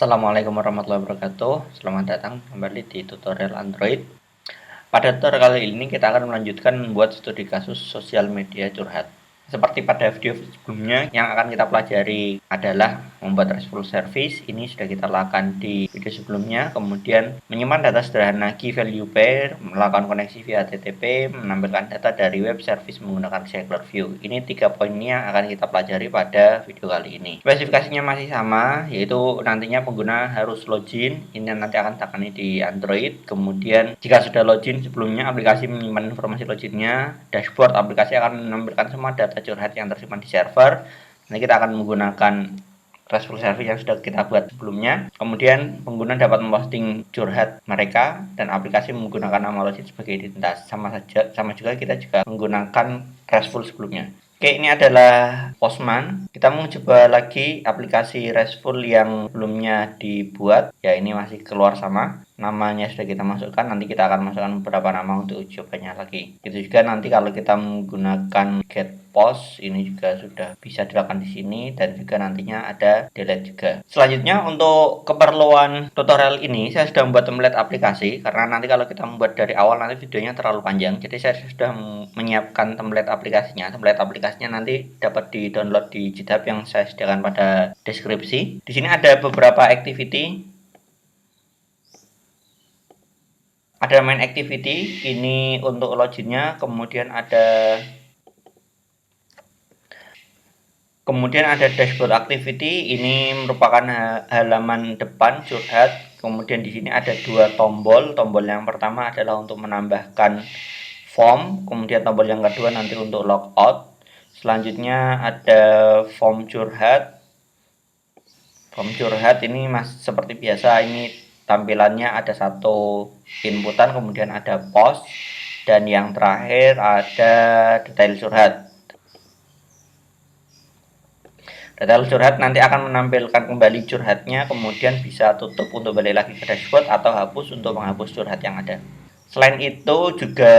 Assalamualaikum warahmatullahi wabarakatuh. Selamat datang kembali di tutorial Android. Pada tutorial kali ini kita akan melanjutkan membuat studi kasus sosial media curhat. Seperti pada video sebelumnya, yang akan kita pelajari adalah membuat RESTful service. Ini sudah kita lakukan di video sebelumnya. Kemudian menyimpan data sederhana key value pair, melakukan koneksi via HTTP, menampilkan data dari web service menggunakan Recycler View. Ini 3 poin yang akan kita pelajari pada video kali ini. Spesifikasinya masih sama, yaitu nantinya pengguna harus login. Ini nanti akan takani di Android. Kemudian jika sudah login sebelumnya, aplikasi menyimpan informasi loginnya. Dashboard aplikasi akan menampilkan semua data curhat yang tersimpan di server. Nanti kita akan menggunakan RESTful service yang sudah kita buat sebelumnya. Kemudian pengguna dapat memposting curhat mereka dan aplikasi menggunakan nama login sebagai identitas. Sama juga kita juga menggunakan RESTful sebelumnya. Oke, ini adalah Postman. Kita mau coba lagi aplikasi RESTful yang sebelumnya dibuat. Ya, ini masih keluar sama. Namanya sudah kita masukkan, nanti kita akan masukkan beberapa nama untuk uji cobanya lagi. Itu juga nanti kalau kita menggunakan get post, ini juga sudah bisa dilakukan di sini, dan juga nantinya ada delete juga. Selanjutnya untuk keperluan tutorial ini saya sudah membuat template aplikasi, karena nanti kalau kita membuat dari awal nanti videonya terlalu panjang. Jadi saya sudah menyiapkan template aplikasinya. Template aplikasinya nanti dapat di-download di GitHub yang saya sediakan pada deskripsi. Di sini ada beberapa activity. Ada main activity, ini untuk loginnya, kemudian ada dashboard activity, ini merupakan halaman depan curhat. Kemudian di sini ada 2 tombol. Tombol yang pertama adalah untuk menambahkan form, kemudian tombol yang kedua nanti untuk logout. Selanjutnya ada form curhat. Form curhat ini seperti biasa, ini tampilannya ada satu inputan, kemudian ada post, dan yang terakhir ada detail curhat. Detail curhat nanti akan menampilkan kembali curhatnya, kemudian bisa tutup untuk balik lagi ke dashboard atau hapus untuk menghapus curhat yang ada. Selain itu juga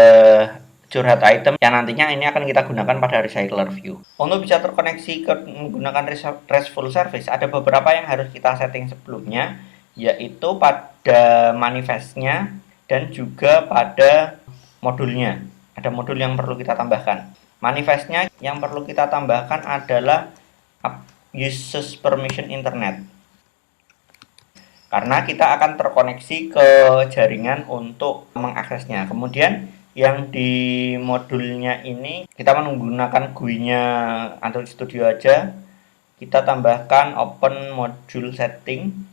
curhat item yang nantinya ini akan kita gunakan pada Recycler View. Untuk bisa terkoneksi ke menggunakan RESTful service, ada beberapa yang harus kita setting sebelumnya, yaitu pada manifestnya dan juga pada modulnya. Ada modul yang perlu kita tambahkan. Manifestnya yang perlu kita tambahkan adalah uses permission internet, karena kita akan terkoneksi ke jaringan untuk mengaksesnya. Kemudian yang di modulnya ini kita menggunakan GUI-nya Android Studio aja. Kita tambahkan open module setting.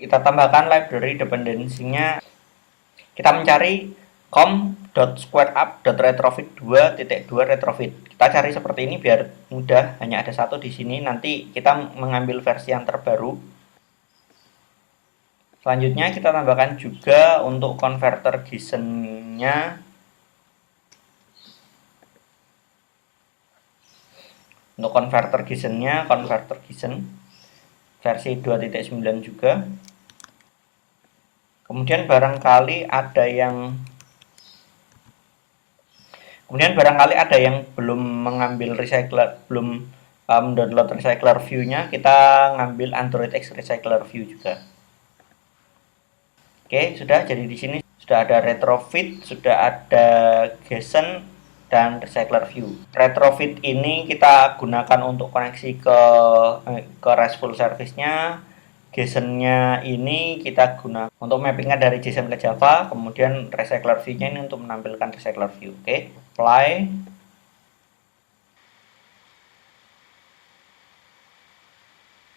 Kita tambahkan library dependency-nya. Kita mencari com.squareup.retrofit2.2 retrofit. Kita cari seperti ini biar mudah, hanya ada satu di sini. Nanti kita mengambil versi yang terbaru. Selanjutnya kita tambahkan juga untuk converter JSON-nya. Untuk converter JSON-nya, converter JSON versi 2.9 juga. Kemudian barangkali ada yang belum mengambil recycler, belum mendownload Recycler View-nya, kita ngambil Android X Recycler View juga. Oke, sudah. Jadi di sini sudah ada retrofit, sudah ada JSON dan Recycler View. Retrofit ini kita gunakan untuk koneksi ke RESTful service-nya. JSON-nya ini kita gunakan untuk mappingnya dari JSON ke Java. Kemudian Recycler View-nya ini untuk menampilkan Recycler View. Oke, apply.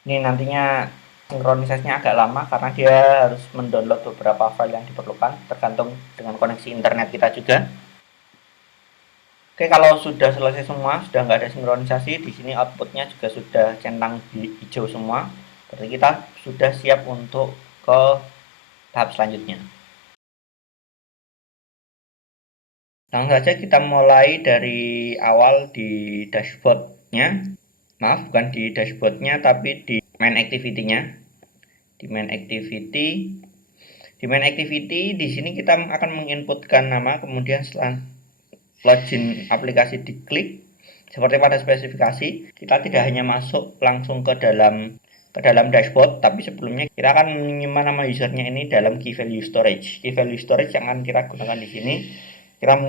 Ini nantinya sinkronisasinya agak lama karena dia harus mendownload beberapa file yang diperlukan, tergantung dengan koneksi internet kita juga. Oke, kalau sudah selesai semua, sudah nggak ada sinkronisasi, di sini outputnya juga sudah centang hijau semua. Berarti kita sudah siap untuk ke tahap selanjutnya. Langsung saja kita mulai dari awal di dashboardnya. Maaf, bukan di dashboardnya, tapi di main activity-nya. Di main activity, di sini kita akan menginputkan nama, kemudian setelah login aplikasi diklik, Seperti pada spesifikasi, kita tidak hanya masuk langsung ke dalam dashboard, tapi sebelumnya kita akan menyimpan nama usernya ini dalam key value storage. Key value storage yang akan kita gunakan di sini, kita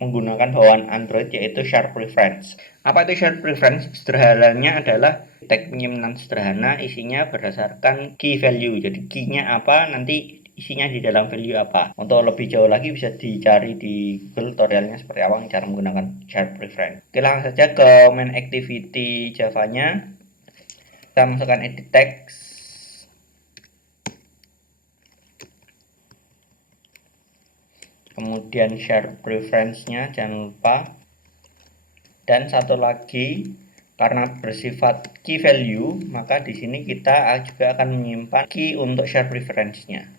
menggunakan bawaan Android yaitu share preference. Apa itu share preference? Sederhananya adalah tag penyimpanan sederhana, isinya berdasarkan key value. Jadi key-nya apa, nanti isinya di dalam value apa. Untuk lebih jauh lagi bisa dicari di Google tutorialnya seperti apa cara menggunakan share preference. Oke, langsung saja ke main activity Java-nya. Kita masukkan edit text, kemudian share preference-nya jangan lupa, dan satu lagi karena bersifat key value maka di sini kita juga akan menyimpan key untuk share preference-nya.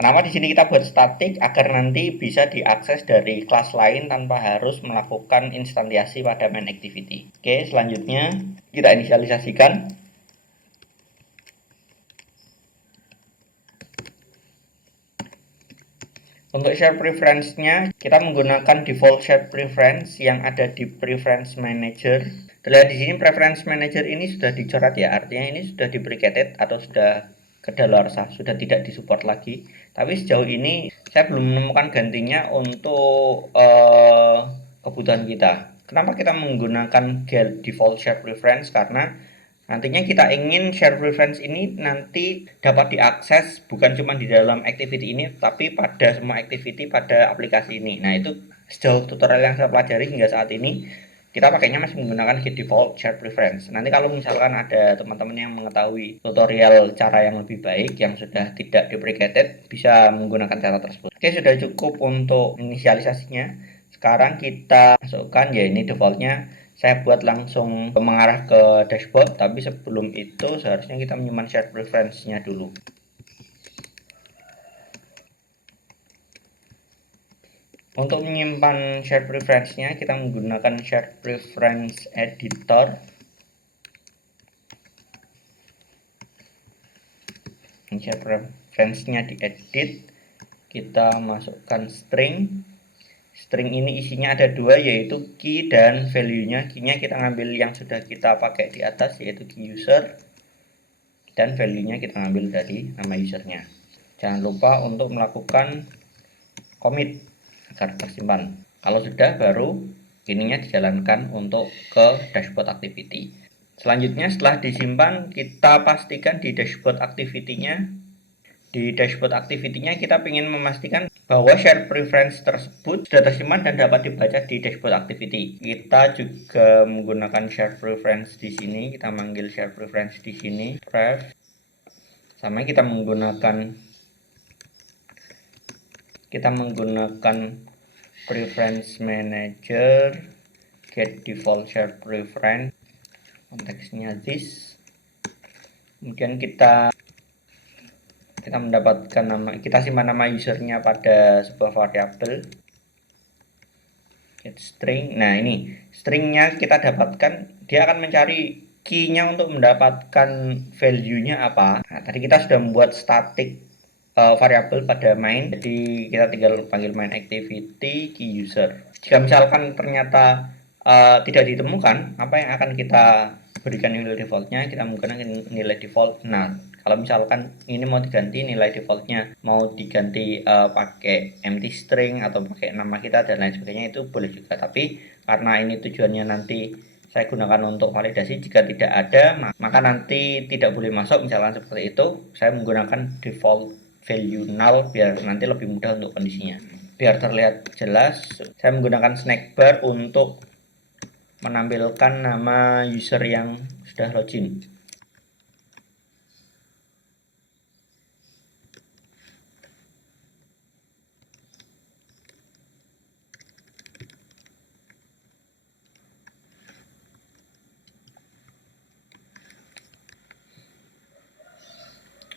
Kenapa di sini kita buat static? Agar nanti bisa diakses dari kelas lain tanpa harus melakukan instansiasi pada main activity. Oke, selanjutnya kita inisialisasikan. Untuk share preference-nya, kita menggunakan default share preference yang ada di preference manager. Terlihat di sini preference manager ini sudah dicoret ya, artinya ini sudah deprecated atau sudah kedaluarsa, sudah tidak disupport lagi. Tapi sejauh ini saya belum menemukan gantinya untuk kebutuhan kita. Kenapa kita menggunakan default share preference? Karena nantinya kita ingin share preference ini nanti dapat diakses bukan cuma di dalam activity ini, tapi pada semua activity pada aplikasi ini. Nah, itu sejauh tutorial yang saya pelajari hingga saat ini, kita pakainya masih menggunakan get default share preference. Nanti kalau misalkan ada teman-teman yang mengetahui tutorial cara yang lebih baik yang sudah tidak deprecated, bisa menggunakan cara tersebut. Oke, sudah cukup untuk inisialisasinya. Sekarang kita masukkan, ya ini defaultnya saya buat langsung mengarah ke dashboard, tapi sebelum itu seharusnya kita menyimpan share preference-nya dulu. Untuk menyimpan share preference-nya, kita menggunakan share preference editor. Share preference-nya diedit, kita masukkan string. String ini isinya ada dua, yaitu key dan value-nya. Key-nya kita ngambil yang sudah kita pakai di atas, yaitu key user, dan value-nya kita ngambil dari nama usernya. Jangan lupa untuk melakukan commit agar tersimpan. Kalau sudah, baru ininya dijalankan untuk ke dashboard activity. Selanjutnya setelah disimpan, kita pastikan di dashboard activity-nya. Di dashboard activity-nya kita ingin memastikan bahwa share preference tersebut sudah tersimpan dan dapat dibaca di dashboard activity. Kita juga menggunakan share preference di sini. Kita manggil share preference di sini, ref. Sama kita menggunakan preference manager get default share preference, konteksnya this. Kemudian kita mendapatkan kita simpan nama usernya pada sebuah variabel get string. Nah, ini stringnya kita dapatkan, dia akan mencari key-nya untuk mendapatkan value-nya apa. Nah, tadi kita sudah membuat static variabel pada main, jadi kita tinggal panggil main activity key user. Jika misalkan ternyata tidak ditemukan, apa yang akan kita berikan nilai defaultnya, kita menggunakan nilai default. Nah, kalau misalkan ini mau diganti nilai defaultnya, mau diganti pakai empty string atau pakai nama kita dan lain sebagainya, itu boleh juga. Tapi karena ini tujuannya nanti saya gunakan untuk validasi, jika tidak ada maka nanti tidak boleh masuk. Misalkan seperti itu, saya menggunakan default value null biar nanti lebih mudah untuk kondisinya. Biar terlihat jelas, saya menggunakan snack bar untuk menampilkan nama user yang sudah login.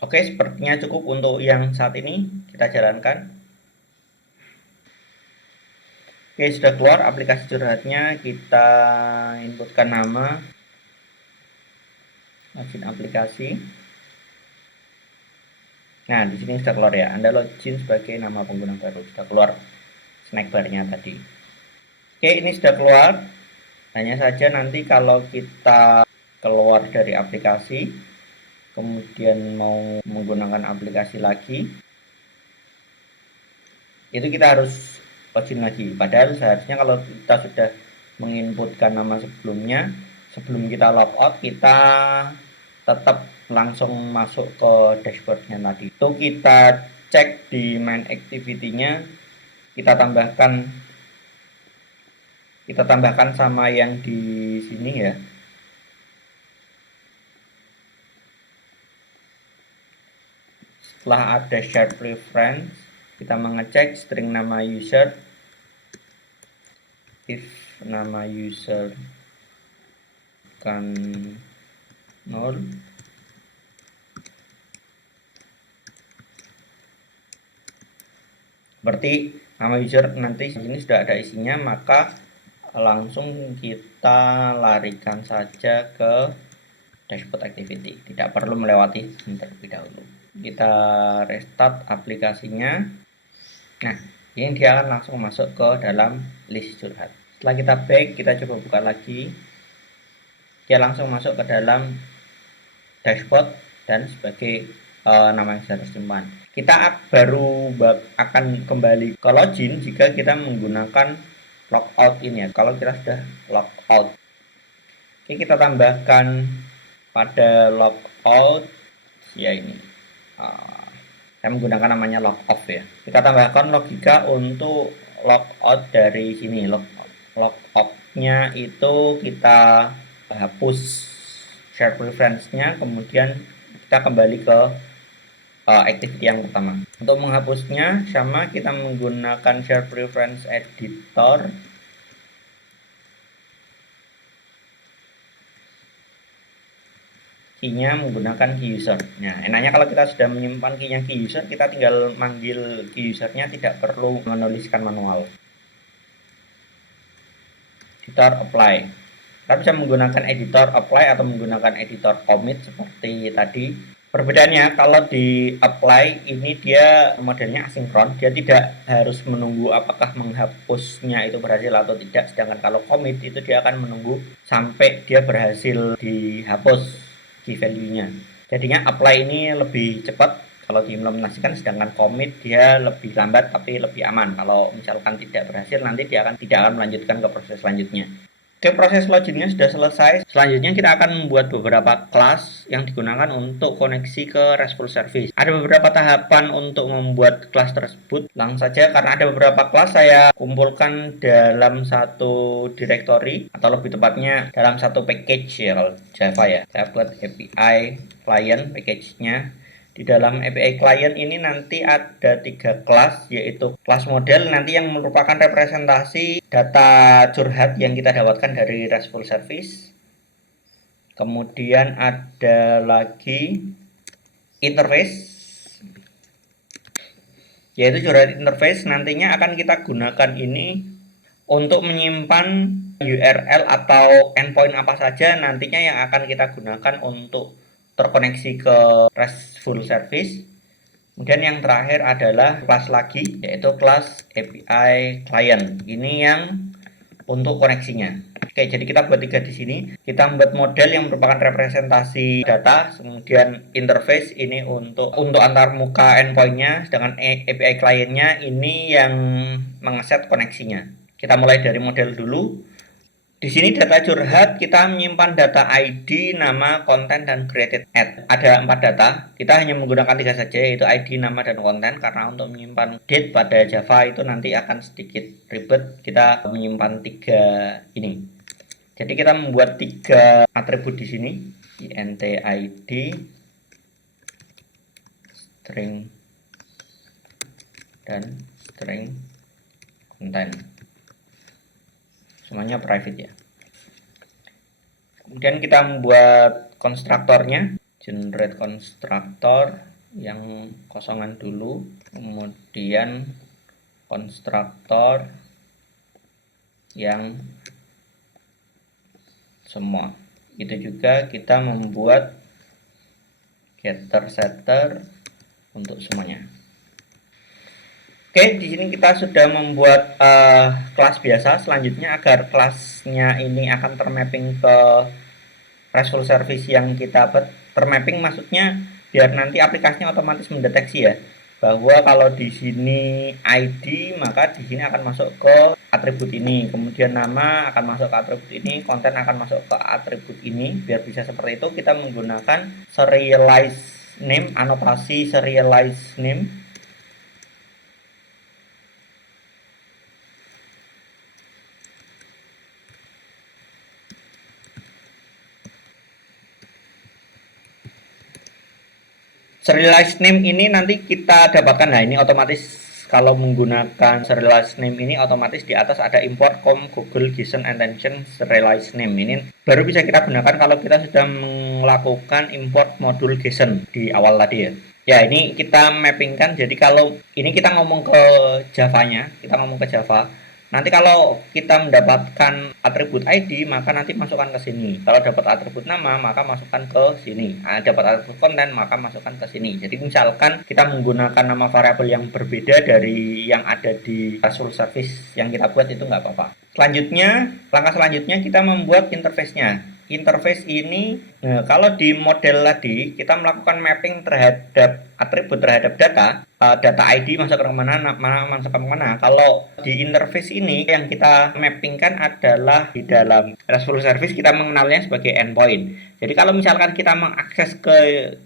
Oke, sepertinya cukup untuk yang saat ini kita jalankan. Oke, sudah keluar aplikasi curhatnya. Kita inputkan nama, login aplikasi. Nah, di sini sudah keluar ya. Anda login sebagai nama pengguna baru. Sudah keluar snack bar-nya tadi. Oke, ini sudah keluar. Hanya saja nanti kalau kita keluar dari aplikasi, kemudian mau menggunakan aplikasi lagi, itu kita harus login lagi. Padahal seharusnya kalau kita sudah menginputkan nama sebelumnya, sebelum kita logout, kita tetap langsung masuk ke dashboardnya tadi. Itu kita cek di main activity-nya, kita tambahkan sama yang di sini ya. Setelah ada share preference, kita mengecek string nama user. If nama user kan 0, berarti nama user nanti sini sudah ada isinya, maka langsung kita larikan saja ke dashboard activity, tidak perlu melewati terlebih dahulu. Kita restart aplikasinya. Nah, ini dia akan langsung masuk ke dalam list curhat. Setelah kita back, kita coba buka lagi. Dia langsung masuk ke dalam dashboard dan sebagai nama yang sudah tersimpan. Kita baru akan kembali ke login jika kita menggunakan logout ini ya. Kalau kita sudah logout, oke, kita tambahkan pada logout ya ini. Saya menggunakan namanya logout ya. Kita tambahkan logika untuk logout dari sini. Logoutnya itu kita hapus share preference-nya, kemudian kita kembali ke activity yang pertama. Untuk menghapusnya sama, kita menggunakan share preference editor. Key-nya menggunakan key user. Nah, enaknya kalau kita sudah menyimpan key-nya key user, kita tinggal manggil key usernya, tidak perlu menuliskan manual. Editor apply. Kita bisa menggunakan editor apply atau menggunakan editor commit seperti tadi. Perbedaannya, kalau di apply ini dia modelnya asinkron, dia tidak harus menunggu apakah menghapusnya itu berhasil atau tidak. Sedangkan kalau commit itu dia akan menunggu sampai dia berhasil dihapus key value-nya. Jadinya apply ini lebih cepat kalau diimplementasikan, sedangkan commit dia lebih lambat tapi lebih aman. Kalau misalkan tidak berhasil, nanti dia tidak akan melanjutkan ke proses selanjutnya. Oke, proses loginnya sudah selesai. Selanjutnya kita akan membuat beberapa kelas yang digunakan untuk koneksi ke RESTful service. Ada beberapa tahapan untuk membuat kelas tersebut. Langsung saja, karena ada beberapa kelas saya kumpulkan dalam satu directory, atau lebih tepatnya dalam satu package ya kalau Java ya. Saya buat API client package-nya. Di dalam API client ini nanti ada 3 kelas, yaitu kelas model nanti yang merupakan representasi data curhat yang kita dapatkan dari RESTful service. Kemudian ada lagi interface, yaitu curhat interface. Nantinya akan kita gunakan ini untuk menyimpan URL atau endpoint apa saja nantinya yang akan kita gunakan untuk terkoneksi ke RESTful service. Kemudian yang terakhir adalah kelas lagi, yaitu kelas API client. Ini yang untuk koneksinya. Oke, jadi kita buat 3 di sini. Kita membuat model yang merupakan representasi data, kemudian interface ini untuk antar muka endpointnya, sedangkan API clientnya ini yang mengeset koneksinya. Kita mulai dari model dulu. Di sini data curhat, kita menyimpan data ID, nama, konten, dan created at. Ada 4 data, kita hanya menggunakan 3 saja, yaitu ID, nama, dan konten. Karena untuk menyimpan date pada Java itu nanti akan sedikit ribet, kita menyimpan 3 ini. Jadi kita membuat 3 atribut di sini, int ID, string, dan string konten. Semuanya private ya. Kemudian kita membuat konstruktornya, generate konstruktor yang kosongan dulu, kemudian konstruktor yang semua. Itu juga kita membuat getter setter untuk semuanya. Oke, di sini kita sudah membuat kelas biasa. Selanjutnya agar kelasnya ini akan termapping ke RESTful service yang kita termapping, maksudnya biar nanti aplikasinya otomatis mendeteksi ya bahwa kalau di sini ID maka di sini akan masuk ke atribut ini, kemudian nama akan masuk ke atribut ini, konten akan masuk ke atribut ini. Biar bisa seperti itu kita menggunakan serialize name, anotasi serialize name. Serialized name ini nanti kita dapatkan, nah ini otomatis kalau menggunakan serialized name ini otomatis di atas ada import com Google JSON attention serialized name. Ini baru bisa kita gunakan kalau kita sudah melakukan import modul JSON di awal tadi ya. Ya ini kita mappingkan, jadi kalau ini kita ngomong ke Java-nya, kita ngomong ke Java. Nanti kalau kita mendapatkan atribut ID, maka nanti masukkan ke sini. Kalau dapat atribut nama, maka masukkan ke sini. Dapat atribut konten, maka masukkan ke sini. Jadi misalkan kita menggunakan nama variabel yang berbeda dari yang ada di RESTful service yang kita buat, itu nggak apa-apa. Selanjutnya, langkah selanjutnya kita membuat interface-nya. Interface ini, kalau di model tadi kita melakukan mapping terhadap atribut terhadap data ID masuk ke mana, masuk ke mana. Kalau di interface ini yang kita mappingkan adalah di dalam RESTful service kita mengenalnya sebagai endpoint. Jadi kalau misalkan kita mengakses ke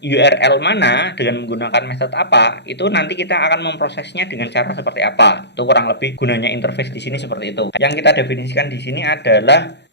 URL mana dengan menggunakan method apa, itu nanti kita akan memprosesnya dengan cara seperti apa. Itu kurang lebih gunanya interface di sini seperti itu. Yang kita definisikan di sini adalah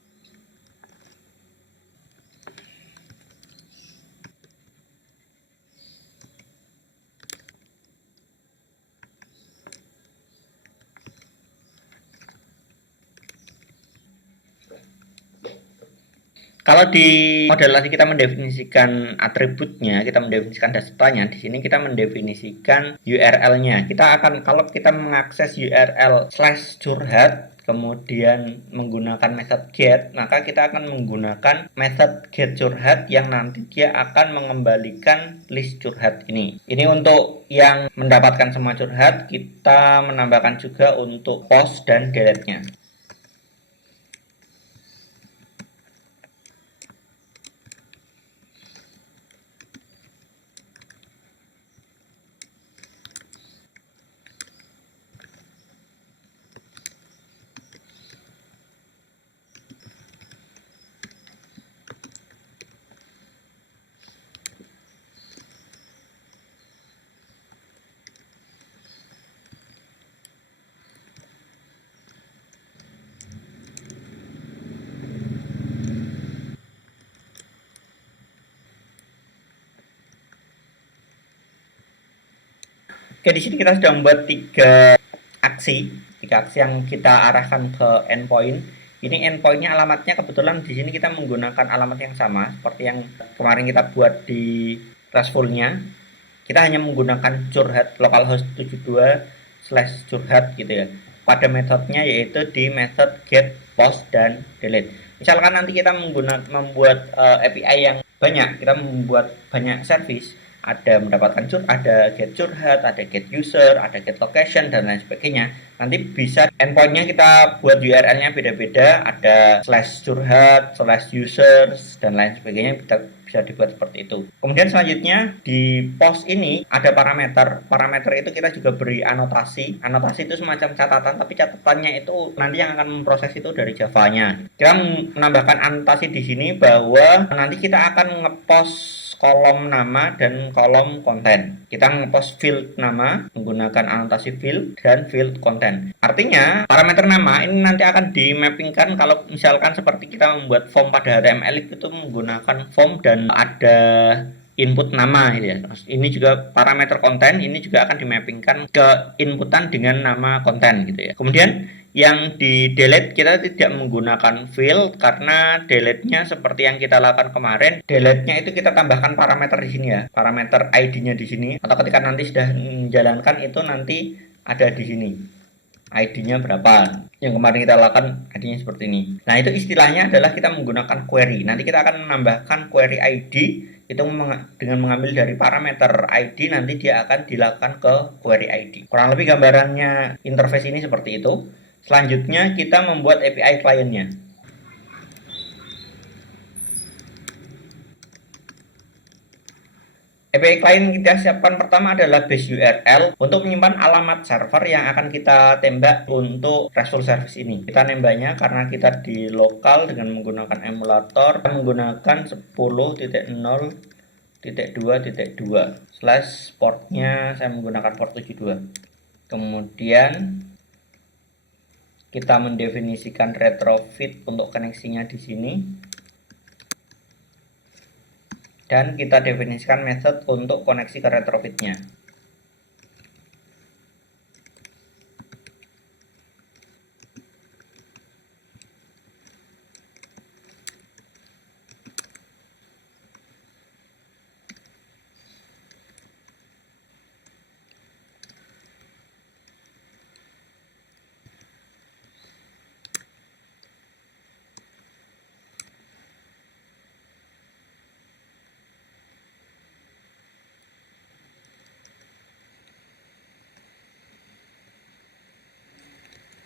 kalau di model tadi kita mendefinisikan atributnya, kita mendefinisikan datanya, di sini kita mendefinisikan URL-nya. Kita akan, kalau kita mengakses URL /curhat, kemudian menggunakan method get, maka kita akan menggunakan method get curhat yang nanti dia akan mengembalikan list curhat ini. Ini untuk yang mendapatkan semua curhat, kita menambahkan juga untuk post dan delete-nya. Oke, di sini kita sudah membuat tiga aksi yang kita arahkan ke endpoint. Ini endpointnya alamatnya kebetulan di sini kita menggunakan alamat yang sama seperti yang kemarin kita buat di RESTful-nya. Kita hanya menggunakan curhat localhost 72/curhat gitu ya. Pada metodenya yaitu di method get, post, dan delete. Misalkan nanti kita membuat API yang banyak, kita membuat banyak service, ada mendapatkan ada get curhat, ada get user, ada get location, dan lain sebagainya. Nanti bisa endpointnya kita buat URL-nya beda-beda, ada /curhat, /users, dan lain sebagainya, bisa dibuat seperti itu. Kemudian selanjutnya di post ini ada parameter itu kita juga beri anotasi itu semacam catatan, tapi catatannya itu nanti yang akan memproses itu dari Java-nya. Kita menambahkan anotasi di sini bahwa nanti kita akan ngepost kolom nama dan kolom konten. Kita ngepost field nama menggunakan anotasi field dan field konten. Artinya parameter nama ini nanti akan dimappingkan kalau misalkan seperti kita membuat form pada HTML itu menggunakan form dan ada input nama gitu ya. Ini juga parameter konten ini juga akan dimappingkan ke inputan dengan nama konten gitu ya. Kemudian yang di delete kita tidak menggunakan field karena delete-nya seperti yang kita lakukan kemarin. Delete-nya itu kita tambahkan parameter di sini ya. Parameter ID-nya di sini atau ketika nanti sudah menjalankan itu nanti ada di sini. ID-nya berapa? Yang kemarin kita lakukan ID-nya seperti ini. Nah, itu istilahnya adalah kita menggunakan query. Nanti kita akan menambahkan query ID itu dengan mengambil dari parameter ID nanti dia akan dilakukan ke query ID. Kurang lebih gambarannya interface ini seperti itu. Selanjutnya kita membuat API kliennya. API klien kita siapkan pertama adalah base URL untuk menyimpan alamat server yang akan kita tembak untuk RESTful service ini. Kita nembaknya karena kita di lokal dengan menggunakan emulator, menggunakan 10.0.2.2 portnya saya menggunakan port 72. Kemudian kita mendefinisikan retrofit untuk koneksinya di sini. Dan kita definisikan method untuk koneksi ke retrofitnya.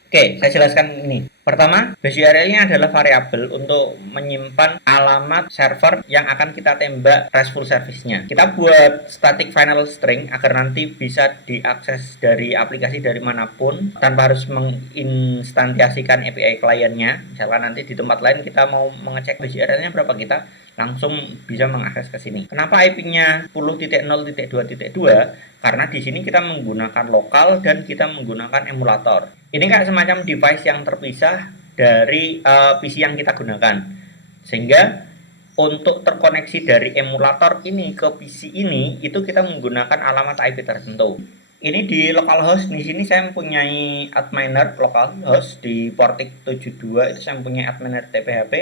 Oke, saya jelaskan ini. Pertama, base URL-nya adalah variabel untuk menyimpan alamat server yang akan kita tembak RESTful service-nya. Kita buat static final string agar nanti bisa diakses dari aplikasi dari manapun tanpa harus menginstansiasikan API kliennya. Misalkan nanti di tempat lain kita mau mengecek base URL-nya berapa, kita langsung bisa mengakses ke sini. Kenapa IP-nya 10.0.2.2? Karena di sini kita menggunakan lokal dan kita menggunakan emulator. Ini kayak semacam device yang terpisah dari PC yang kita gunakan. Sehingga untuk terkoneksi dari emulator ini ke PC ini, itu kita menggunakan alamat IP tertentu. Ini di localhost, di sini saya mempunyai adminer localhost di portik 72, itu saya mempunyai adminer TPHP.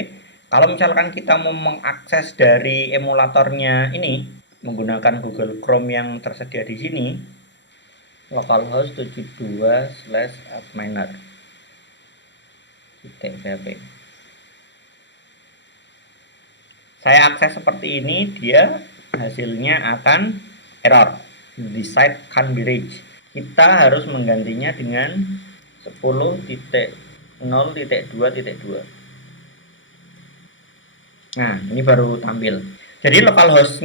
Kalau misalkan kita mau mengakses dari emulatornya ini menggunakan Google Chrome yang tersedia di sini, localhost 72/adminer .php. Saya akses seperti ini, dia hasilnya akan error. The site can't be reached. Kita harus menggantinya dengan 10.0.2.2. Nah, ini baru tampil. Jadi localhost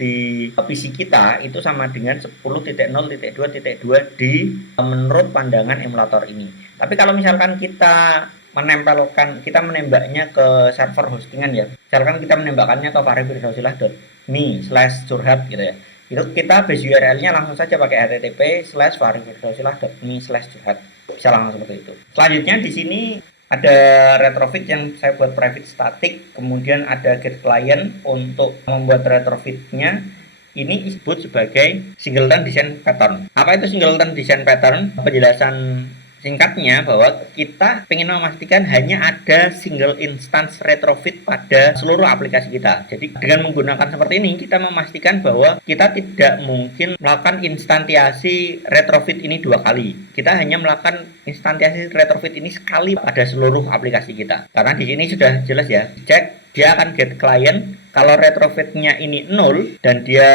di PC kita itu sama dengan 10.0.2.2 di menurut pandangan emulator ini. Tapi kalau misalkan kita menembaknya ke server hostingan ya. Misalkan kita menembakkannya ke fahrifirdausillah.me/curhat gitu ya. Itu kita base URL-nya langsung saja pakai http://fahrifirdausillah.me/curhat. Bisa langsung seperti itu. Selanjutnya di sini ada retrofit yang saya buat private static, kemudian ada get client untuk membuat retrofitnya. Ini disebut sebagai singleton design pattern. Apa itu singleton design pattern? Penjelasan singkatnya bahwa kita ingin memastikan hanya ada single instance retrofit pada seluruh aplikasi kita. Jadi dengan menggunakan seperti ini kita memastikan bahwa kita tidak mungkin melakukan instansiasi retrofit ini dua kali. Kita hanya melakukan instansiasi retrofit ini sekali pada seluruh aplikasi kita. Karena di sini sudah jelas ya, cek dia akan get client. Kalau retrofitnya ini 0 dan dia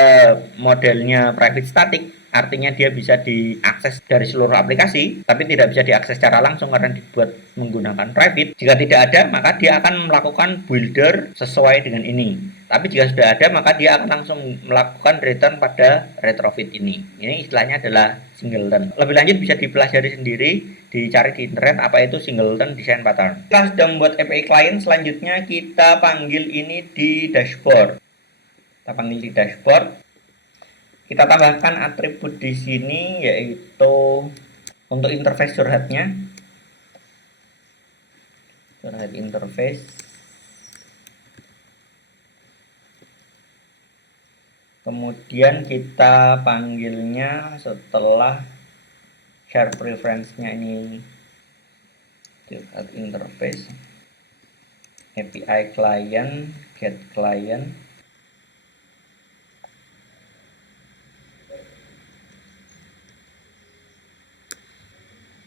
modelnya private static, artinya dia bisa diakses dari seluruh aplikasi, tapi tidak bisa diakses secara langsung karena dibuat menggunakan private. Jika tidak ada, maka dia akan melakukan builder sesuai dengan ini. Tapi jika sudah ada, maka dia akan langsung melakukan return pada retrofit ini. Ini istilahnya adalah singleton. Lebih lanjut bisa dipelajari sendiri, dicari di internet apa itu singleton design pattern. Kita sudah membuat API client, selanjutnya kita panggil ini di dashboard. Kita panggil di dashboard. Kita tambahkan atribut di sini yaitu untuk interface curhatnya. Curhat interface. Kemudian kita panggilnya setelah share preference-nya ini curhat interface, API client, get client.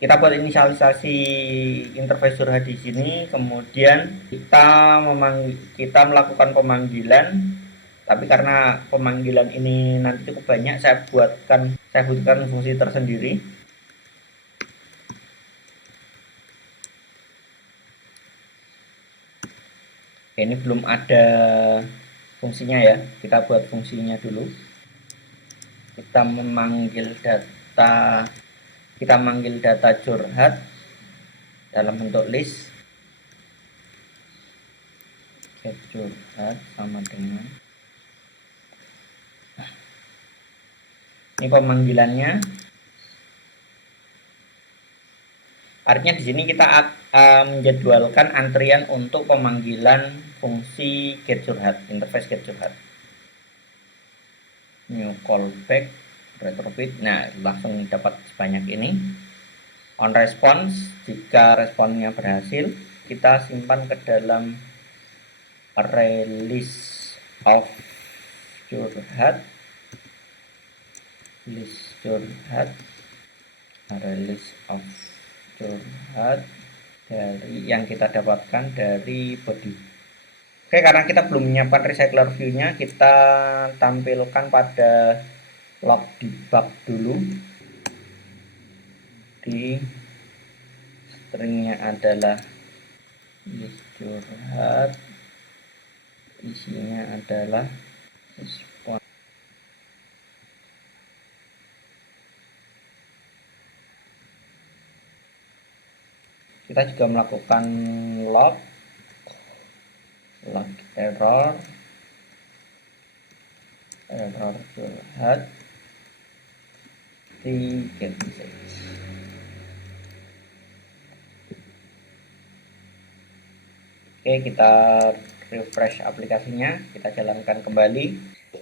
Kita buat inisialisasi interface curhat di sini, kemudian kita melakukan pemanggilan Tapi karena pemanggilan ini nanti cukup banyak, saya buatkan fungsi tersendiri. Oke, ini belum ada fungsinya ya. Kita buat fungsinya dulu. Kita memanggil data, kita manggil data curhat dalam bentuk list. Get curhat sama dengan ini pemanggilannya. Artinya di sini kita menjadwalkan antrian untuk pemanggilan fungsi get curhat, interface get curhat. New callback retrofit. Nah, langsung dapat sebanyak ini. On response, jika responnya berhasil, kita simpan ke dalam array list of curhat, list curhat, array list of curhat dari yang kita dapatkan dari body. Oke, karena kita belum menyiapkan recycler view-nya, kita tampilkan pada log debug dulu. Di stringnya adalah list curhat, isinya adalah respon. Kita juga melakukan log error curhat di get message. Oke, kita refresh aplikasinya, kita jalankan kembali.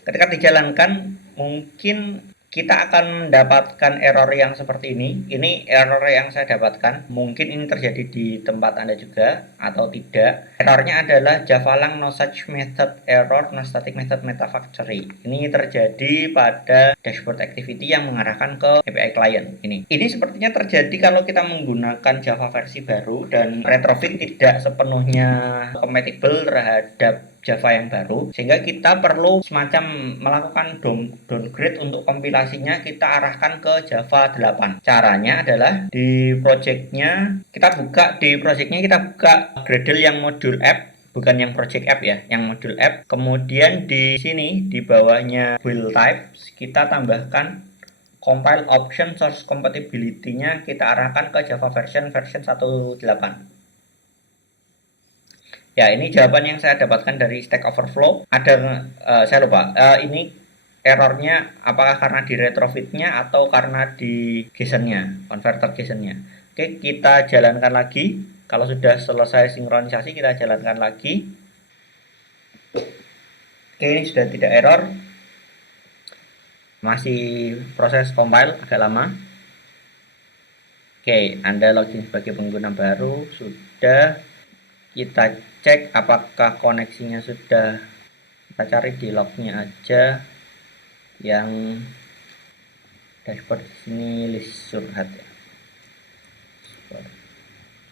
Ketika dijalankan, mungkin kita akan mendapatkan error yang seperti ini. Ini error yang saya dapatkan. Mungkin ini terjadi di tempat Anda juga atau tidak. Errornya adalah javalang no such method error no static method meta factory. Ini terjadi pada dashboard activity yang mengarahkan ke API client. Ini sepertinya terjadi kalau kita menggunakan Java versi baru dan retrofit tidak sepenuhnya compatible terhadap Java yang baru, sehingga kita perlu semacam melakukan downgrade untuk kompilasinya, kita arahkan ke Java 8. Caranya adalah di projectnya kita buka Gradle yang modul app, bukan yang project app ya, yang modul app. Kemudian di sini di bawahnya build types kita tambahkan compile option source compatibility-nya kita arahkan ke Java version 1.8. Ya, ini jawaban yang saya dapatkan dari Stack Overflow. Saya lupa, ini errornya apakah karena di retrofitnya atau karena di JSON-nya, converter JSON-nya. Oke, kita jalankan lagi. Kalau sudah selesai sinkronisasi, kita jalankan lagi. Oke, ini sudah tidak error. Masih proses compile, agak lama. Oke, Anda login sebagai pengguna baru, sudah. Kita cek apakah koneksinya sudah, kita cari di lognya aja yang dashboard di sini list curhat ya.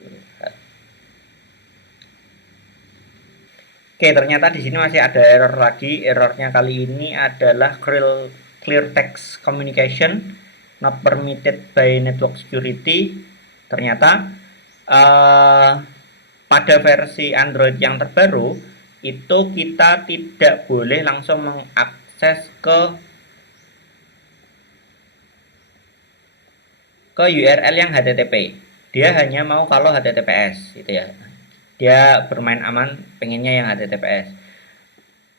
Curhat. Oke, ternyata di sini masih ada error lagi. Errornya kali ini adalah clear text communication not permitted by network security. Ternyata pada versi Android yang terbaru itu kita tidak boleh langsung mengakses ke URL yang HTTP. Dia hanya mau kalau HTTPS gitu ya. Dia bermain aman, pengennya yang HTTPS.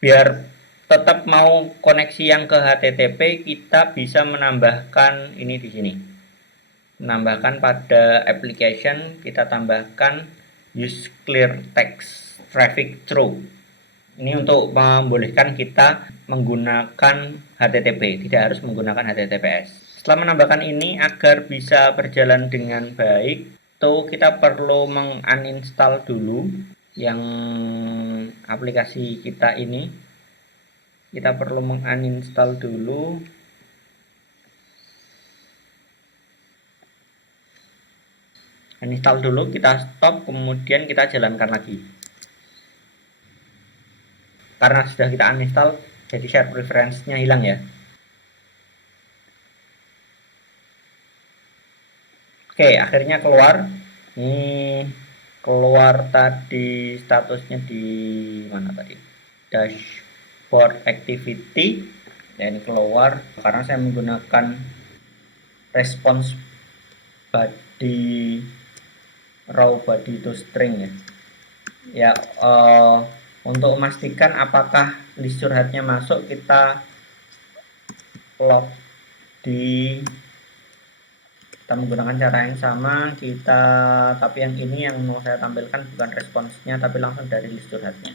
Biar tetap mau koneksi yang ke HTTP, kita bisa menambahkan ini di sini. Menambahkan pada application, kita tambahkan use clear text traffic through. Ini untuk membolehkan kita menggunakan HTTP, tidak harus menggunakan HTTPS. Setelah menambahkan ini, agar bisa berjalan dengan baik, kita perlu menguninstall dulu yang aplikasi kita ini. Kita perlu menguninstall dulu. Install dulu, kita stop, kemudian kita jalankan lagi. Karena sudah kita uninstall, jadi share preference-nya hilang ya. Oke, akhirnya keluar. Ini keluar tadi statusnya di mana tadi? Dashboard activity. Ya, ini keluar karena saya menggunakan response body raw body to string ya. Ya, untuk memastikan apakah list curhatnya masuk, kita log di, kita menggunakan cara yang sama, tapi yang ini yang mau saya tampilkan bukan responsnya tapi langsung dari list curhatnya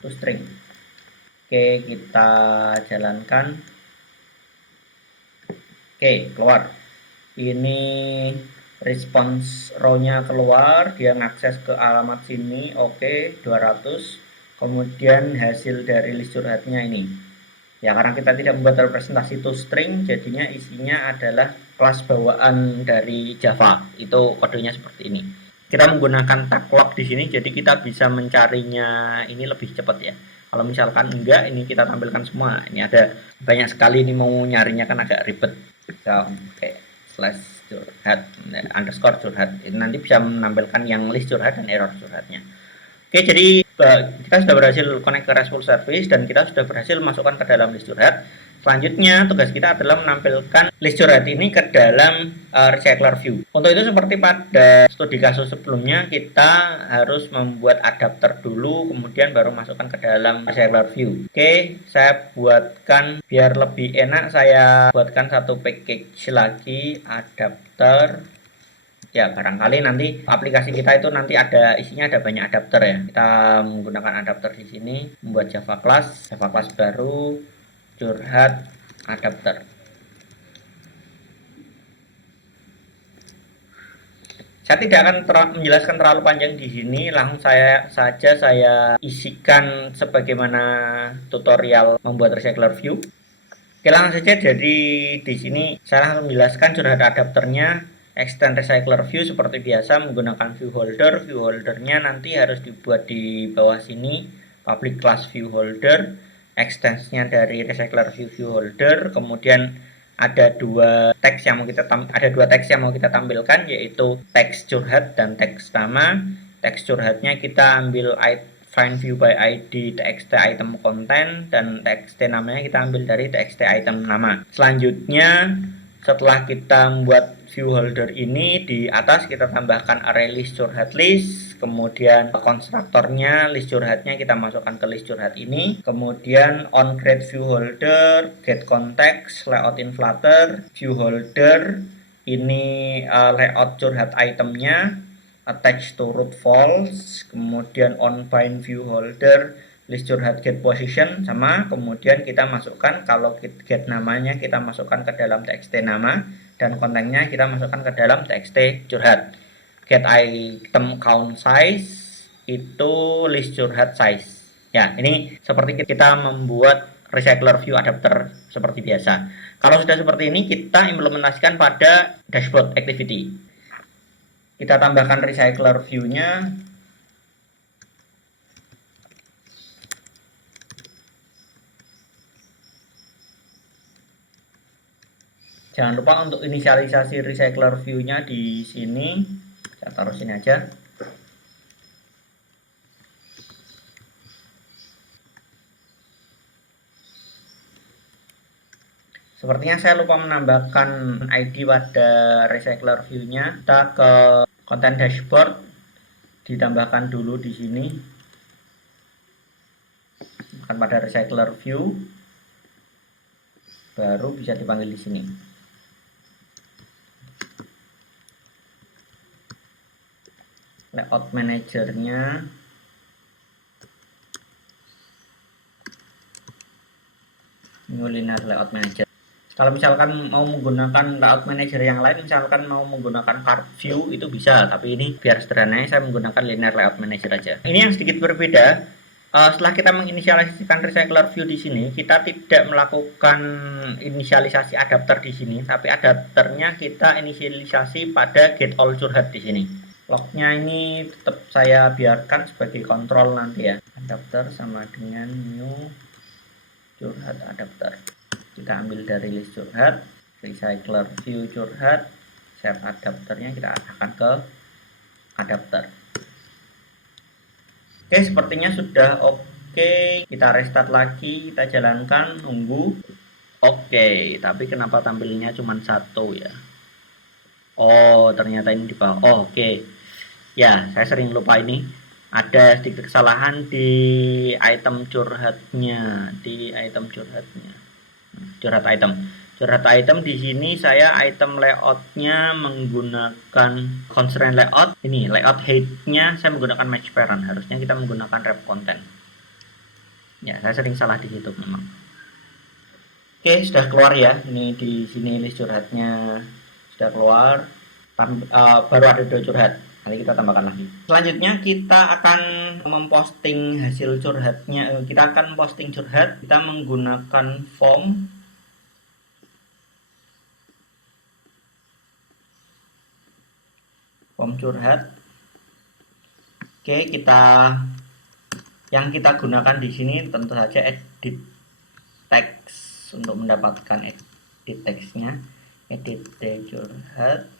to string. Oke, kita jalankan. Oke, keluar. Ini response row-nya keluar, dia ngakses ke alamat sini. Oke, 200. Kemudian hasil dari list curhatnya ini. Ya, karena kita tidak membuat representasi to string, jadinya isinya adalah kelas bawaan dari Java. Itu kodenya seperti ini. Kita menggunakan tag log di sini, jadi kita bisa mencarinya ini lebih cepat ya. Kalau misalkan enggak, ini kita tampilkan semua. Ini ada banyak sekali, ini mau nyarinya kan agak ribet. Bisa pakai slash curhat underscore curhat. Ini nanti bisa menampilkan yang list curhat dan error curhatnya. Oke, jadi kita sudah berhasil connect ke RESTful service dan kita sudah berhasil masukkan ke dalam list curhat. Selanjutnya tugas kita adalah menampilkan list curhat ini ke dalam recycler view. Untuk itu seperti pada studi kasus sebelumnya, kita harus membuat adapter dulu, kemudian baru masukkan ke dalam recycler view. Oke, saya buatkan biar lebih enak, saya buatkan satu package lagi, adapter. Ya, barangkali nanti aplikasi kita itu nanti isinya ada banyak adapter ya. Kita menggunakan adapter di sini, membuat Java class baru, curhat adapter. Saya tidak akan menjelaskan terlalu panjang di sini, langsung saya isikan sebagaimana tutorial membuat recycler view. Oke, langsung saja. Jadi di sini saya langsung menjelaskan curhat adapternya. Extend recycler view seperti biasa menggunakan view holder. View holdernya nanti harus dibuat di bawah sini, public class view holder. Extensnya dari recycler view holder. Kemudian ada dua teks yang mau kita tampilkan, yaitu teks curhat dan teks nama. Teks curhatnya kita ambil find view by ID txt item content, dan txt namanya kita ambil dari txt item nama. Selanjutnya, setelah kita membuat view holder ini, di atas kita tambahkan array list curhat list, kemudian konstruktornya list curhatnya kita masukkan ke list curhat ini, kemudian on create view holder, get context, layout in Flutter, view holder ini layout curhat itemnya, attach to root false, kemudian on bind view holder list curhat get position sama, kemudian kita masukkan, kalau get namanya kita masukkan ke dalam txt nama, dan kontennya kita masukkan ke dalam txt curhat. Get item count size itu list curhat size. Ya, ini seperti kita membuat recycler view adapter seperti biasa. Kalau sudah seperti ini, kita implementasikan pada dashboard activity. Kita tambahkan recycler view-nya. Jangan lupa untuk inisialisasi recycler view-nya di sini. Saya taruh sini aja. Sepertinya saya lupa menambahkan ID pada recycler view-nya. Kita ke content dashboard, ditambahkan dulu di sini. Akan pada recycler view, baru bisa dipanggil di sini. Layout manajernya new linear layout manager. Kalau misalkan mau menggunakan layout manager yang lain, misalkan mau menggunakan card view, itu bisa, tapi ini biar sederhananya saya menggunakan linear layout manager aja. Ini yang sedikit berbeda. Setelah kita menginisialisasikan recycler view di sini, kita tidak melakukan inisialisasi adapter di sini, tapi adapternya kita inisialisasi pada get all curhat di sini. Lognya ini tetap saya biarkan sebagai kontrol nanti ya. Adapter sama dengan new curhat adapter. Kita ambil dari list curhat, recycler view curhat, set adapternya kita arahkan ke adapter. Oke, sepertinya sudah oke. Kita restart lagi, kita jalankan, nunggu. Oke, tapi kenapa tampilnya cuma satu ya? Oh, ternyata ini di bawah. Oh, oke. Ya, saya sering lupa ini. Ada sedikit kesalahan di item curhatnya, curhat item. Curhat item di sini saya item layoutnya menggunakan constraint layout. Ini layout height-nya saya menggunakan match parent. Harusnya kita menggunakan wrap content. Ya, saya sering salah di situ memang. Oke, sudah keluar ya. Ini di sini list curhatnya sudah keluar. Baru ada 2 curhat. Nanti kita tambahkan lagi. Selanjutnya kita akan memposting hasil curhatnya. Kita akan posting curhat. Kita menggunakan form curhat. Oke, yang kita gunakan di sini tentu saja edit text untuk mendapatkan edit textnya. Edit curhat.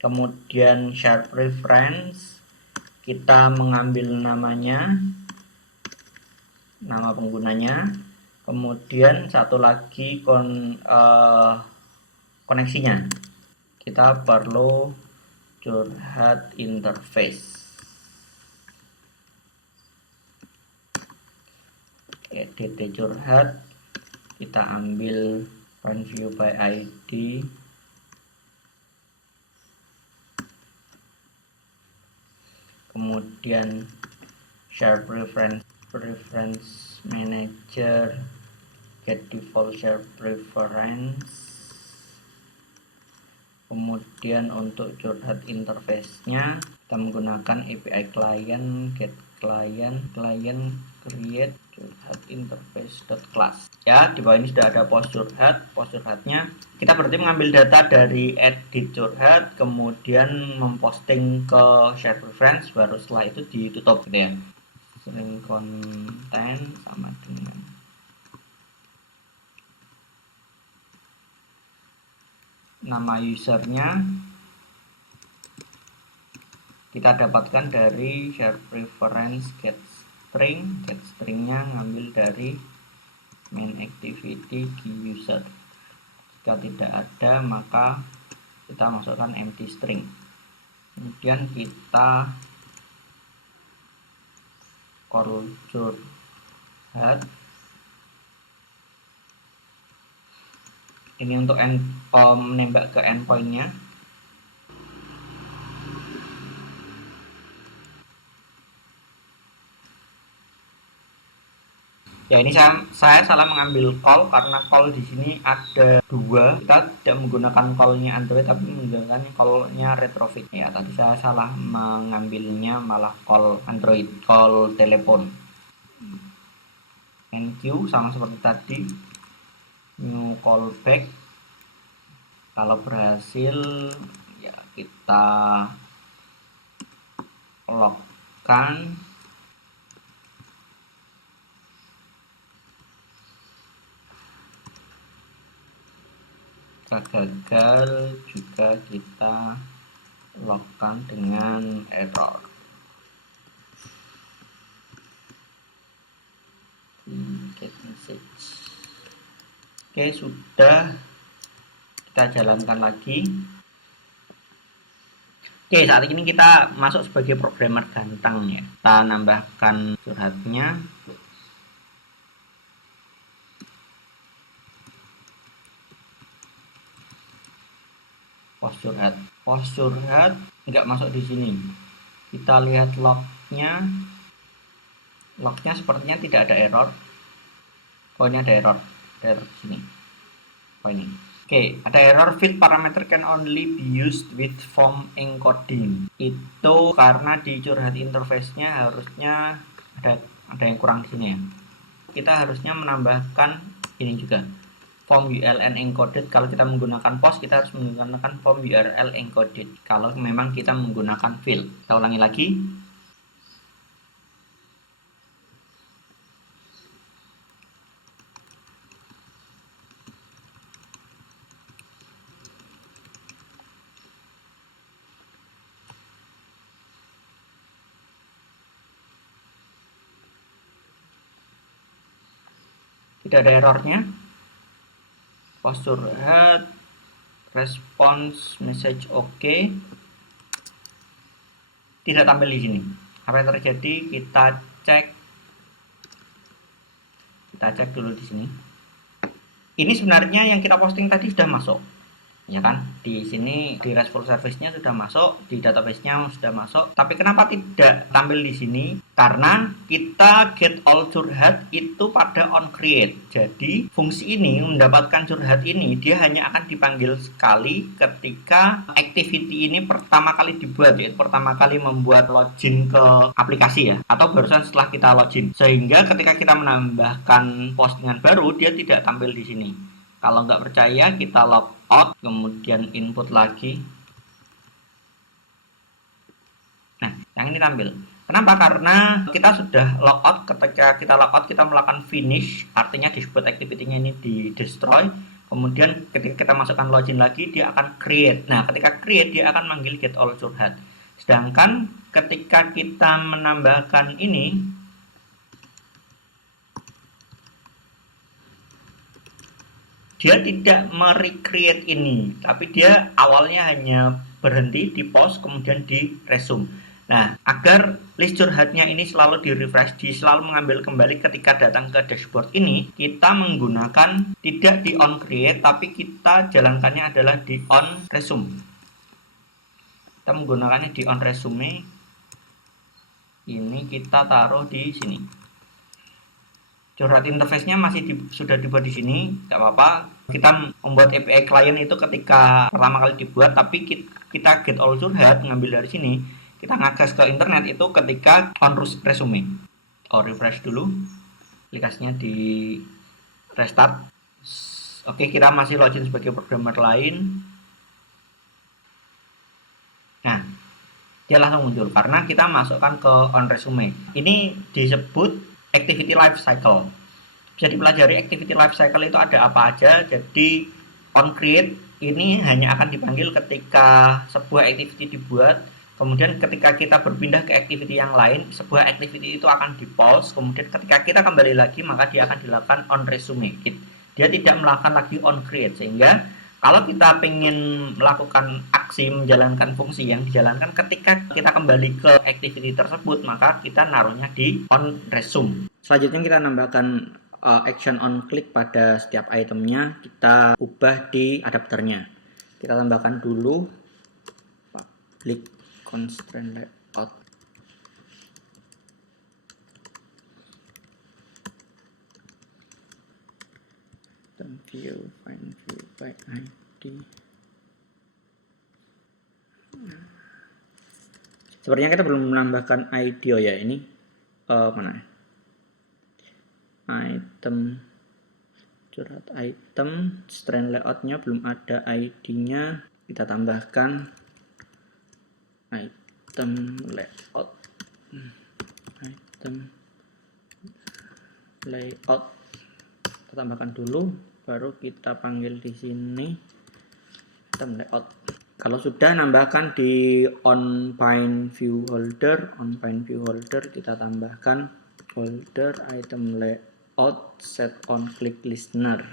Kemudian share preference, kita mengambil namanya, nama penggunanya, kemudian satu lagi koneksinya, kita perlu curhat interface. Edit curhat, kita ambil run view by ID, kemudian share preference manager, get default share preference. Kemudian untuk curhat interface-nya kita menggunakan API client, get client create curhat interface.class. Ya, di bawah ini sudah ada post curhatnya. Kita berarti mengambil data dari edit curhat, kemudian memposting ke share preference, baru setelah itu ditutup gitu ya. String content sama dengan nama usernya kita dapatkan dari share preference get stringnya ngambil dari main activity key user. Jika tidak ada maka kita masukkan empty string. Kemudian kita call curhat. Ini untuk menembak ke endpointnya. Ya, ini saya salah mengambil call karena call di sini ada 2. Kita tidak menggunakan callnya Android tapi menggunakan callnya Retrofit. Ya, tadi saya salah mengambilnya malah call Android, call telepon. Enq sama seperti tadi. New callback. Kalau berhasil ya kita logkan. Gagal juga kita logkan dengan error. Get message. Oke, sudah, kita jalankan lagi. Oke, saat ini kita masuk sebagai programmer ganteng ya. Kita nambahkan curhatnya. Post curhat nggak masuk di sini. Kita lihat lognya sepertinya tidak ada error. Oh, ini ada error sini. Oh, ini. Oke, ada error field parameter can only be used with form encoding. Itu karena di curhat interface-nya harusnya ada yang kurang di sini ya. Kita harusnya menambahkan ini juga. Form URL encoded. Kalau kita menggunakan post, kita harus menggunakan form URL encoded. Kalau memang kita menggunakan field. Kita ulangi lagi. tidak ada errornya. Post curhat, response message oke. Tidak tampil di sini. Apa yang terjadi? Kita cek dulu di sini. Ini sebenarnya yang kita posting tadi sudah masuk, ya kan? Di sini di RESTful service-nya sudah masuk, di database-nya sudah masuk. Tapi kenapa tidak tampil di sini? Karena kita get all curhat itu pada on create. Jadi fungsi ini mendapatkan curhat ini dia hanya akan dipanggil sekali ketika activity ini pertama kali dibuat, yaitu pertama kali membuat login ke aplikasi ya, atau barusan setelah kita login. Sehingga ketika kita menambahkan postingan baru dia tidak tampil di sini. Kalau nggak percaya, kita log out, kemudian input lagi. Nah, yang ini tampil. Kenapa? Karena kita sudah log out. Ketika kita log out, kita melakukan finish, artinya disebut activity-nya ini di destroy. Kemudian ketika kita masukkan login lagi, dia akan create. Nah, ketika create, dia akan manggil get all curhat. Sedangkan ketika kita menambahkan ini, dia tidak merecreate ini, tapi dia awalnya hanya berhenti di post, kemudian di resume. Nah, agar list curhatnya ini selalu di refresh, selalu mengambil kembali ketika datang ke dashboard ini, kita menggunakan tidak di on create, tapi kita jalankannya adalah di on resume. Kita menggunakannya di on resume. Ini kita taruh di sini. Curhat interface-nya sudah dibuat di sini, nggak apa-apa. Kita membuat API client itu ketika pertama kali dibuat, tapi kita get all curhat ngambil dari sini. Kita ngakses ke internet itu ketika on resume. Refresh dulu, aplikasinya di restart. Oke, kita masih login sebagai programmer lain. Nah, dia langsung muncul karena kita masukkan ke on resume. Ini disebut activity life cycle. Bisa dipelajari activity life cycle itu ada apa aja. Jadi on create ini hanya akan dipanggil ketika sebuah activity dibuat. Kemudian ketika kita berpindah ke activity yang lain, sebuah activity itu akan di pause. Kemudian ketika kita kembali lagi, maka dia akan dilakukan on resume. Dia tidak melakukan lagi on create. Sehingga kalau kita ingin melakukan aksi menjalankan fungsi yang dijalankan ketika kita kembali ke activity tersebut, maka kita naruhnya di on resume. Selanjutnya kita nambahkan action on click pada setiap itemnya, kita ubah di adapternya. Kita tambahkan dulu public constraint layout. View, find view by ID. Sepertinya kita belum menambahkan ID ya ini. Mana? Item, curhat item, string layoutnya belum ada ID-nya. Kita tambahkan item layout. Item layout. Kita tambahkan dulu. Baru kita panggil di sini item layout. Kalau sudah, nambahkan di on bind view holder. On bind view holder kita tambahkan folder item layout set on click listener.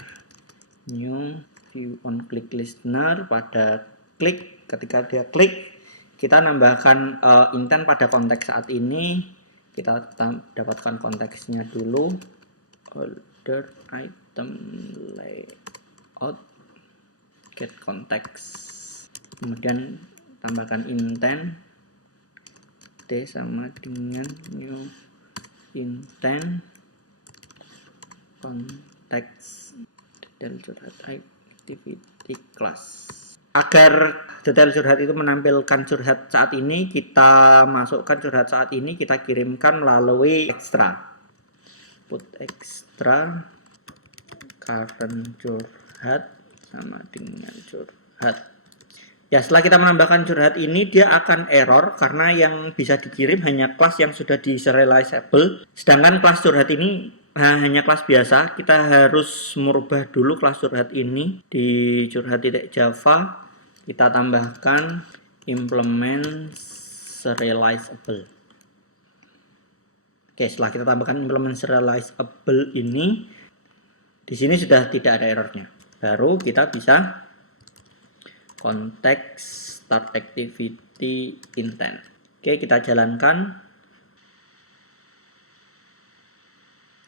New view on click listener. Pada klik, ketika dia klik, kita nambahkan intent pada konteks saat ini. Kita dapatkan konteksnya dulu. Folder item layout get context. Kemudian tambahkan intent D sama dengan new intent context detail curhat activity class. Agar detail curhat itu menampilkan curhat saat ini, kita masukkan curhat saat ini, kita kirimkan melalui extra. Put extra current curhat sama dengan curhat. Ya, setelah kita menambahkan curhat ini, dia akan error karena yang bisa dikirim hanya kelas yang sudah di serializable. Sedangkan kelas curhat ini hanya kelas biasa. Kita harus merubah dulu kelas curhat ini di curhat.java. Kita tambahkan implement serializable. Oke, setelah kita tambahkan implement serializable ini, Di sini sudah tidak ada errornya. Baru kita bisa konteks start activity intent. Oke, kita jalankan.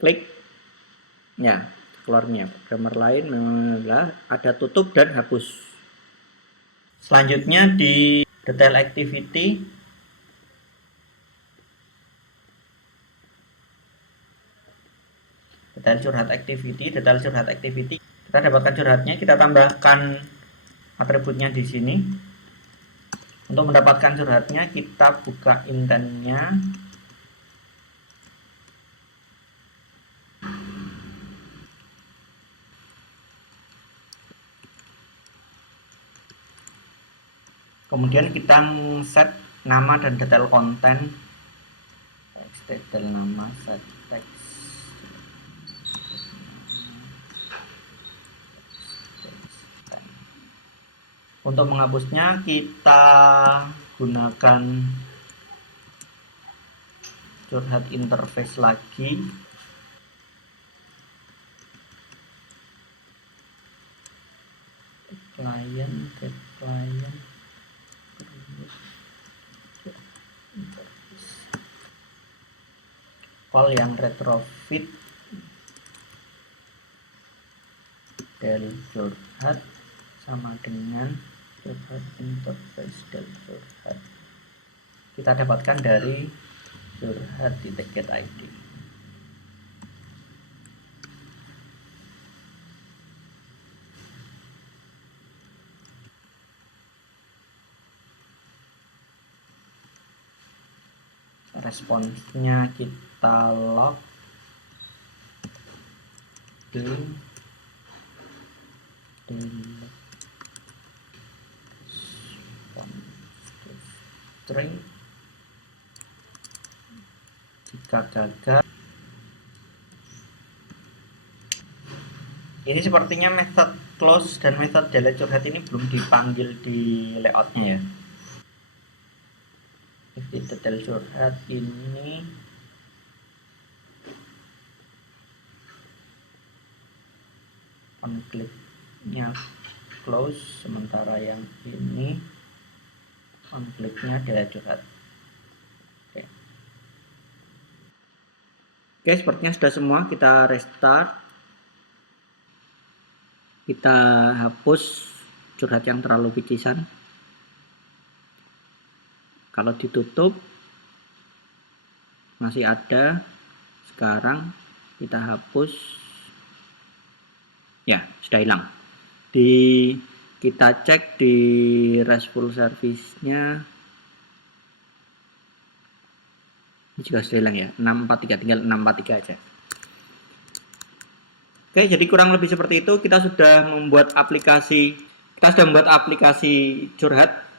Klik. Ya, keluarnya programmer lain ada tutup dan hapus. Selanjutnya di detail activity detail curhat activity kita dapatkan curhatnya, kita tambahkan atributnya di sini. Untuk mendapatkan curhatnya kita buka intentnya. Kemudian kita set nama dan detail konten. Detail nama, set text. Untuk menghapusnya kita gunakan curhat interface lagi. Get client call yang retrofit del curhat sama dengan curhat interface del curhat. Kita dapatkan dari curhat.get.id. Responsnya kita log di string jika gagal. Ini sepertinya method close dan method delete curhat ini belum dipanggil di layoutnya ya. Di detail curhat ini on-clicknya close, sementara yang ini on-clicknya delete curhat. Oke, sepertinya sudah semua. Kita restart, kita hapus curhat yang terlalu picisan. Kalau ditutup masih ada. Sekarang kita hapus. Ya, sudah hilang. Kita cek di RESTful service-nya. Ini juga sudah hilang ya. 643, tinggal 643 aja. Oke, jadi kurang lebih seperti itu. Kita sudah membuat aplikasi curhat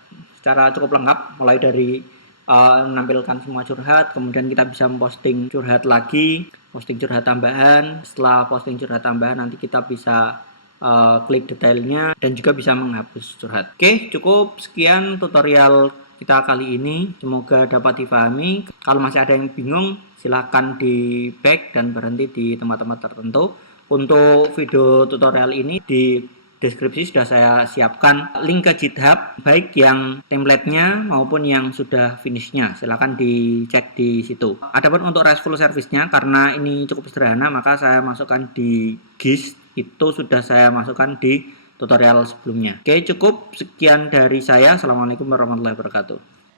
secara cukup lengkap, mulai dari menampilkan semua curhat, kemudian kita bisa memposting curhat lagi, posting curhat tambahan. Setelah posting curhat tambahan nanti kita bisa klik detailnya dan juga bisa menghapus curhat. Oke, cukup sekian tutorial kita kali ini, semoga dapat dipahami. Kalau masih ada yang bingung silahkan di back dan berhenti di tempat-tempat tertentu. Untuk video tutorial ini di deskripsi sudah saya siapkan link ke GitHub, baik yang templatenya maupun yang sudah finishnya. Silahkan dicek di situ. Adapun untuk RESTful service-nya, karena ini cukup sederhana, maka saya masukkan di GIS. Itu sudah saya masukkan di tutorial sebelumnya. Oke, cukup sekian dari saya. Assalamualaikum warahmatullahi wabarakatuh.